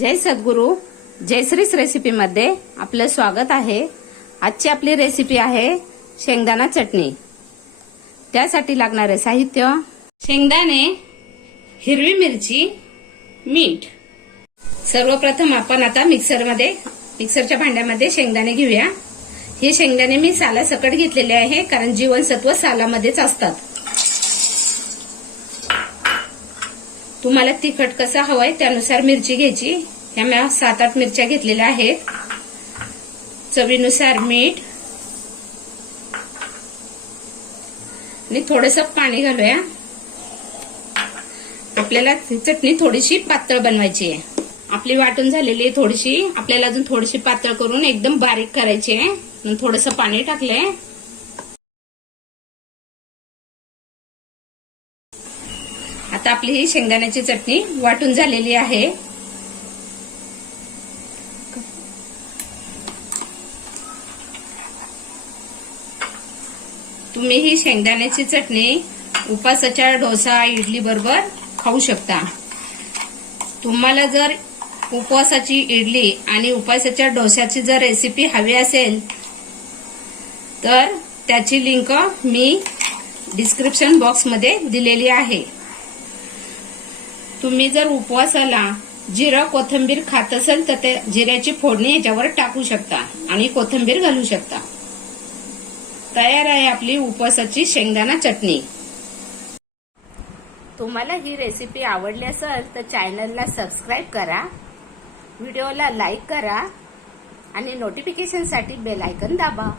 जय सद्गुरु जयश्रीच recipe मध्ये आपलं स्वागत आहे। आजची आपली रेसिपी आहे शेंगदाणा चटणी। त्यासाठी लागणारे साहित्य शेंगदाणे, हिरवी मिरची, मीठ। सर्वप्रथम आपण आता मिक्सरच्या भांड्यामध्ये शेंगदाणे घेऊया। हे शेंगदाणे मी सालासकट घेतलेले आहे कारण जीवनसत्व सालामध्येच असतात। तुम्हाला तिखट कसं हवंय त्यानुसार मिरची घ्यायची। ह्या मी 7-8 मिरच्या घेतलेल्या आहेत। चवीनुसार मीठ आणि थोडंसं पाणी घालूया। आपल्याला चटणी थोडीशी पातळ बनवायची आहे। आपली वाटून झालेली आहे थोडीशी, आपल्याला अजून थोडीशी पातळ करून एकदम बारीक करायची आहे। म्हणून थोडंसं पाणी टाकलंय। आता आपली ही शेंगदाण्याची चटणी वाटून झालेली आहे। तुम्ही ही शेंगदाण्याची चटणी उपासाच्या डोसा, इडली बरोबर खाऊ शकता। तुम्हाला जर उपवासाची इडली आणि उपवासाच्या डोश्याची जर रेसिपी हवी असेल तर त्याची लिंक मी डिस्क्रिप्शन बॉक्स मध्ये दिलेली आहे। तुम्ही जर उपवासाला जिरा कोथिंबीर खात असेल तर ते जिऱ्याची फोडणी याच्यावर टाकू शकता आणि कोथिंबीर घालू शकता। तयार आहे आपली उपवासाची शेंगदाणा चटणी। तुम्हाला ही रेसिपी आवडली असेल तर चॅनलला सबस्क्राइब करा, व्हिडिओला लाईक करा आणि नोटिफिकेशनसाठी बेल आयकॉन दाबा।